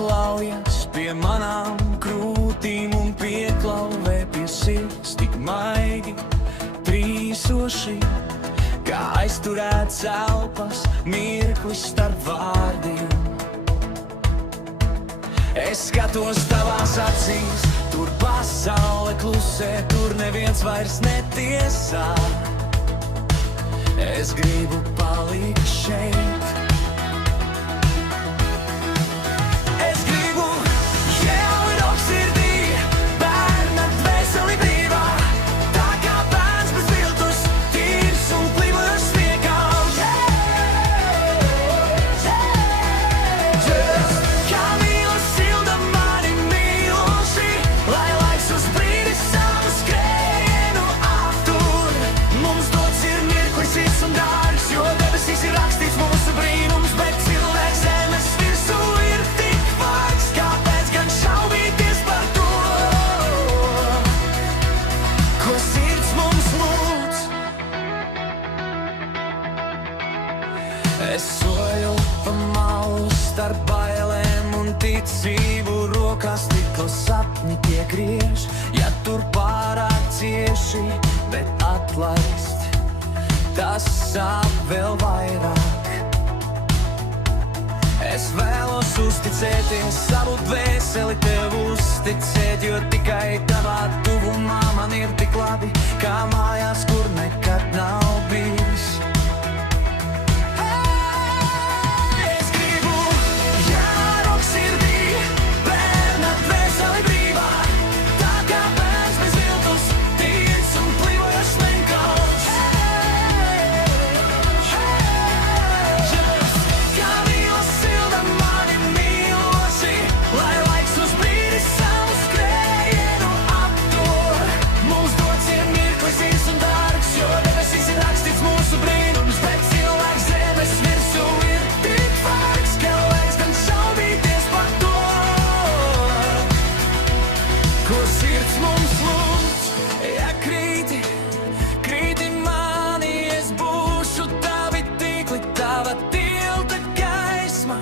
pieklaujas pie manām krūtīm un pieklauvē pie sirds tik maigi, trīsoši, kā aizturēts elpas mirklis starp vārdiem. Es skatos tavās acīs, tur pasaule klusē, tur neviens vairs netiesā. Es gribu palikt šeit. Es gribu jaunu roku sirdī, bērna dvēseli brīvā, tā kā bērns bez viltus, tīrs un plivojošs smiekals. Kā mīla silda mani mīluši, lai laiks uz brīdi savu skrējienu aptur. Mums dots ir mirklis īsts un dārgs, jo debesīs ir rakstīts mūsu brīnums, bet cilvēks zemes virsū ir tik vārgs. Kāpēc gan šaubīties par to, ko sirds mums lūdz? Es soju pa malu starp bailēm un ticību, rokās tikko sapņi tie griež. Ja tur pārāk cieši, bet atlaist, tas sāp vēl vairāk. Es vēlos uzticēties, savu dvēseli tev uzticēt, jo tikai tavā tuvumā man ir tik labi, kā mājās, kur nekad nav bijis. Es gribu jaunu roku sirdī, bērna dvēseli brīvā, tā kā bērns bez viltus, tīrs un plivojošs smiekals. Kā mīla silda mani mīloši, lai laiks uz brīdi savu skrējienu aptur. Mums dots ir mirklis īsts un dārgs, jo debesīs ir rakstīts mūsu brīnums, bet cilvēks zemes virsū ir tik vārgs. Kāpēc gan šaubīties par to, ko sirds mums lūdz? Ja krīti mani, es būšu tavi tīkli, tava tilta gaisma.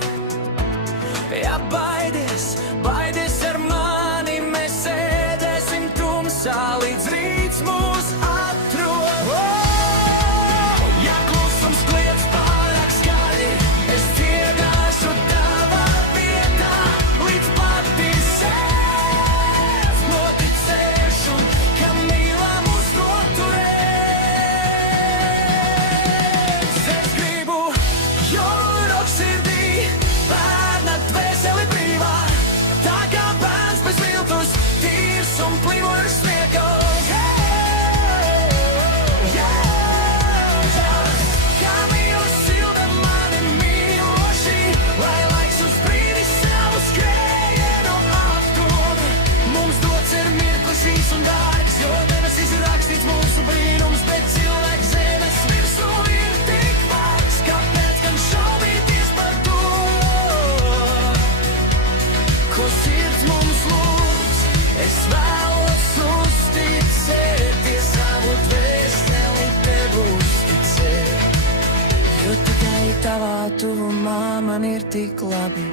Ja baidies ar mani, mēs sēdēsim tumsā, līdz rīts mūs atrod. Ja klusums kliedz pārāk skaļi, es dziedāšu tavā vietā, līdz pati sev noticēšu, ka mīlā mūs noturēs. Es gribu jaunu roku sirdī, bērna dvēseli brīvā, tā kā bērns bez viltus, tīrs un plivojošs smiekals. Kā mīla silda mani mīloši, lai laiks uz brīdi savu skrējienu aptur. Mums dots ir mirklis īsts un dārgs, jo debesīs ir rakstīts mūsu brīnums, bet cilvēks zemes virsū ir tik vārgs. Kāpēc gan šaubīties par to, ko sirds mums lūdz? Es vēlos uzticēties, savu dvēseli tev uzticēt, jo tikai tavā tuvumā man ir tik labi.